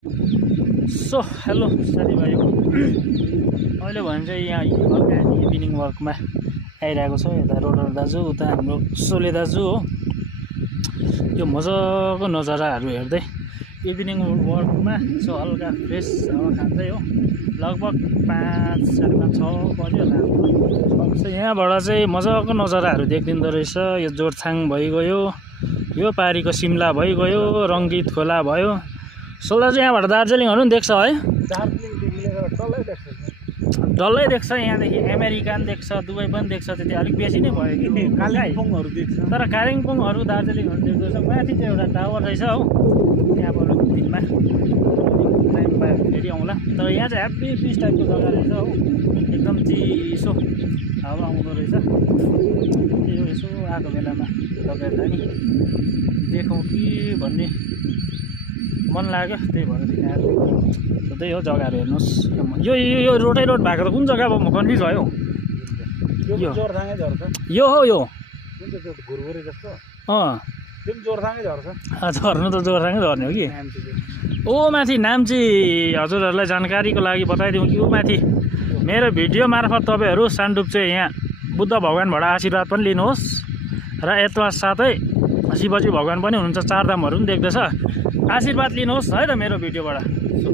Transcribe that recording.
So hello साथीभाइ अहिले भने चाहिँ यहाँ हल्का हामी इभिनिङ वकमा आइरहेको छौँ। यता रोडर दाजु, उता हाम्रो सोले दाजु हो। यो मजाको नजाराहरू हेर्दै इभिनिङ वकमा सो हल्का फ्रेस हावा खाँदै हो। लगभग 5, 5:30, 6 बज्यो होला। सो यहाँबाट चाहिँ मजाको नजाराहरू देखिँदो रहेछ। यो जोरथाङ भइगयो, यो पारीको सिमला भइगयो, रङ्गीत खोला भयो। सोला चाहिँ यहाँबाट दार्जिलिङहरू पनि देख्छ है। डल्लै देख्छ यहाँदेखि अमेरिकन देख्छ, दुबई पनि देख्छ। त्यति अलिक बेसी नै भयो कि कालिम्पोङहरू देख्छ, तर कालिम्पोङहरू दार्जिलिङहरू देख्दैछ। माथि चाहिँ एउटा टावर रहेछ हौ, त्यहाँबाट दिनमा टाइम पायो फेरि आउँला। तर यहाँ चाहिँ ह्याप्पी पिस टाइपको जग्गा रहेछ हौ, एकदम चिसो हावा आउँदो रहेछ। यो यसो आएको बेलामा तपाईँहरूलाई नि देखौँ कि भन्ने मन लाग्यो, त्यही भएर देखाएको। त्यही हो, जग्गाहरू हेर्नुहोस्। यो रोडै रोड भएको त कुन जग्गा भयो? म कन्फ्युज भयो। यो जोरथाङै झर्छ। यो हो, यो कुन चाहिँ त्यो घुरघुरी जस्तो अँ त्यो जोरथाङै झर्छ। झर्नु त जोरथाङै झर्ने हो कि। ओ माथि नाम्ची हजुरहरूलाई जानकारीको लागि बताइदिउँ कि, ऊ माथि मेरो भिडियो मार्फत तपाईँहरू सानडुप्चे यहाँ बुद्ध भगवान्बाट आशीर्वाद पनि लिनुहोस् र यता साथै शिवजी भगवान् पनि हुनुहुन्छ, चारधामहरू पनि देख्दैछ। आशीर्वाद लिनुहोस् है त मेरो भिडियोबाट। सो